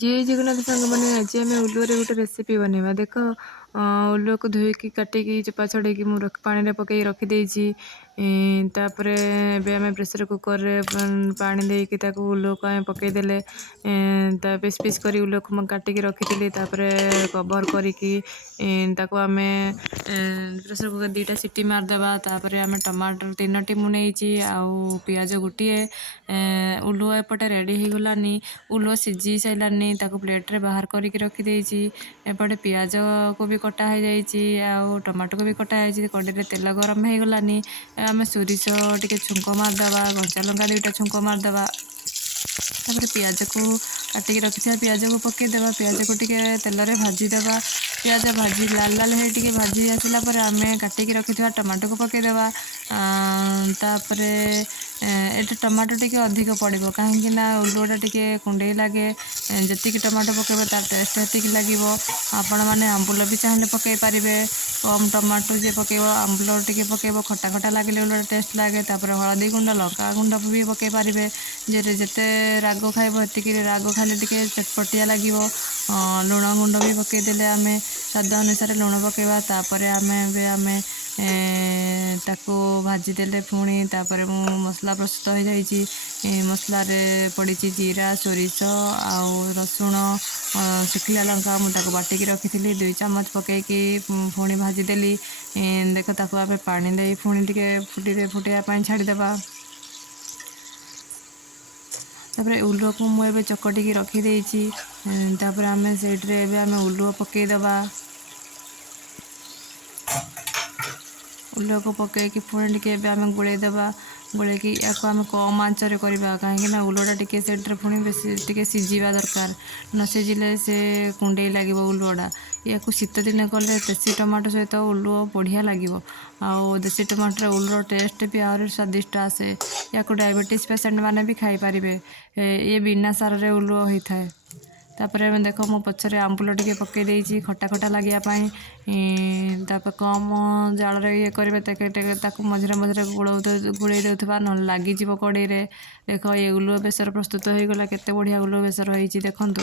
जय जगन्नाथ साଙ୍ଗମାନେ ଆଜି ଆମେ ଉଲୁଅରେ ଗୋଟେ ରେସିପି ବନେଇବା। ଦେଖ ଉଲୁଅକୁ ଧୋଇକି କାଟିକି ଚୋପା ଛଡ଼େଇକି ମୁଁ ପାଣିରେ ପକେଇ ରଖିଦେଇଛି। ତାପରେ ଏବେ ଆମେ ପ୍ରେସର କୁକରରେ ପାଣି ଦେଇକି ତାକୁ ଉଲୁଅକୁ ଆମେ ପକେଇଦେଲେ ତା ପିସ୍ ପିସ୍ କରି ଉଲୁଅକୁ ମୁଁ କାଟିକି ରଖିଥିଲି। ତାପରେ କଭର କରିକି ତାକୁ ଆମେ ପ୍ରେସର କୁକର 2ଟା ସିଟି ମାରିଦେବା। ତାପରେ ଆମେ ଟମାଟର 3ଟି ମୁଁ ନେଇଛି ଆଉ ପିଆଜ ଗୋଟିଏ। ଉଲୁଅ ଏପଟେ ରେଡ଼ି ହେଇଗଲାନି, ଉଲୁଅ ସିଝି ସାରିଲାନି, ତାକୁ ପ୍ଲେଟ୍ରେ ବାହାର କରିକି ରଖିଦେଇଛି। ଏପଟେ ପିଆଜକୁ ବି କଟା ହେଇଯାଇଛି ଆଉ ଟମାଟୋକୁ ବି କଟା ହେଇଛି। କଡ଼େଇରେ ତେଲ ଗରମ ହେଇଗଲାନି, ଆମେ ସୋରିଷ ଟିକେ ଛୁଙ୍କ ମାରିଦେବା, କଞ୍ଚା ଲଙ୍କା 2ଟା ଛୁଙ୍କ ମାରିଦେବା। ତାପରେ ପିଆଜକୁ କାଟିକି ରଖିଥିବା ପିଆଜକୁ ପକେଇଦେବା। ପିଆଜକୁ ଟିକେ ତେଲରେ ଭାଜିଦେବା। ପିଆଜ ଭାଜି ଲାଲ ଲାଲ ହେଇ ଟିକେ ଭାଜି ଆସିଲା ପରେ ଆମେ କାଟିକି ରଖିଥିବା ଟମାଟୋକୁ ପକେଇଦେବା। ତାପରେ ଏଠି ଟମାଟୋ ଟିକେ ଅଧିକ ପଡ଼ିବ, କାହିଁକି ନା ଉଲୁଅଟା ଟିକେ କୁଣ୍ଡେଇ ଲାଗେ। ଯେତିକି ଟମାଟୋ ପକେଇବ ତା ଟେଷ୍ଟ ସେତିକି ଲାଗିବ। ଆପଣମାନେ ଆମ୍ବୁଲ ବି ଚାହିଁଲେ ପକେଇ ପାରିବେ। କମ୍ ଟମାଟୋ ଯିଏ ପକେଇବ ଆମ୍ବୁଲ ଟିକେ ପକେଇବ, ଖଟା ଖଟା ଲାଗିଲେ ଉଲୁଅଟା ଟେଷ୍ଟ ଲାଗେ। ତାପରେ ହଳଦୀ ଗୁଣ୍ଡ, ଲଙ୍କା ଗୁଣ୍ଡ ବି ପକେଇ ପାରିବେ। ଯେତେ ରାଗ ଖାଇବ ସେତିକି ରାଗ ଖାଇଲେ ଟିକେ ଚଟପଟିଆ ଲାଗିବ। ଲୁଣ ଗୁଣ୍ଡ ବି ପକେଇଦେଲେ ଆମେ ସ୍ୱାଦ ଅନୁସାରେ ଲୁଣ ପକେଇବା। ତାପରେ ଆମେ ତାକୁ ଭାଜିଦେଲେ ପୁଣି ତାପରେ ମୁଁ ମସଲା ପ୍ରସ୍ତୁତ ହୋଇଯାଇଛି। ମସଲାରେ ପଡ଼ିଛି ଜିରା, ସୋରିଷ ଆଉ ରସୁଣ, ଶୁଖିଲା ଲଙ୍କା। ମୁଁ ତାକୁ ବାଟିକି ରଖିଥିଲି 2 ଚାମଚ ପକେଇକି ପୁଣି ଭାଜିଦେଲି। ଦେଖ ତାକୁ ଆମେ ପାଣି ଦେଇ ପୁଣି ଟିକେ ଫୁଟିବା ପାଇଁ ଛାଡ଼ିଦେବା। ତାପରେ ଉଲୁଅକୁ ମୁଁ ଏବେ ଚକଟିକି ରଖିଦେଇଛି। ତାପରେ ଆମେ ସେଇଥିରେ ଏବେ ଆମେ ଉଲୁଅ ପକେଇଦେବା। ଉଲୁଅକୁ ପକେଇକି ପୁଣି ଟିକେ ଏବେ ଆମେ ଗୋଳେଇଦେବା। ଗୋଳେଇକି ୟାକୁ ଆମେ କମ୍ ଆଞ୍ଚରେ କରିବା, କାହିଁକି ନା ଉଲୁଅଟା ଟିକେ ସେଇଥିରେ ପୁଣି ବେଶୀ ଟିକେ ସିଝିବା ଦରକାର। ନ ସିଝିଲେ ସେ କୁଣ୍ଡେଇ ଲାଗିବ ଉଲୁଅଟା। ୟାକୁ ଶୀତ ଦିନେ କଲେ ଦେଶୀ ଟମାଟୋ ସହିତ ଉଲୁଅ ବଢ଼ିଆ ଲାଗିବ। ଆଉ ଦେଶୀ ଟମାଟୋର ଉଲୁଅ ଟେଷ୍ଟ ବି ଆହୁରି ସ୍ୱାଦିଷ୍ଟ ଆସେ। ୟାକୁ ଡାଇବେଟିସ୍ ପେସେଣ୍ଟ ମାନେ ବି ଖାଇପାରିବେ। ଇଏ ବିନା ସାରରେ ଉଲୁଅ ହେଇଥାଏ। ତାପରେ ଦେଖ ମୁଁ ପଛରେ ଆମ୍ବୁଲ ଟିକେ ପକେଇ ଦେଇଛି ଖଟା ଖଟା ଲାଗିବା ପାଇଁ। ତାପରେ କମ୍ ଜାଳରେ ଇଏ କରିବେ, ତାକୁ ମଝିରେ ମଝିରେ ଗୋଳେଇ ଦେଉଥିବା, ନହେଲେ ଲାଗିଯିବ କଡ଼େଇରେ। ଦେଖ ଏ ଉଲୁଅ ବେସର ପ୍ରସ୍ତୁତ ହେଇଗଲା। କେତେ ବଢ଼ିଆ ଉଲୁଅ ବେସର ହେଇଛି ଦେଖନ୍ତୁ।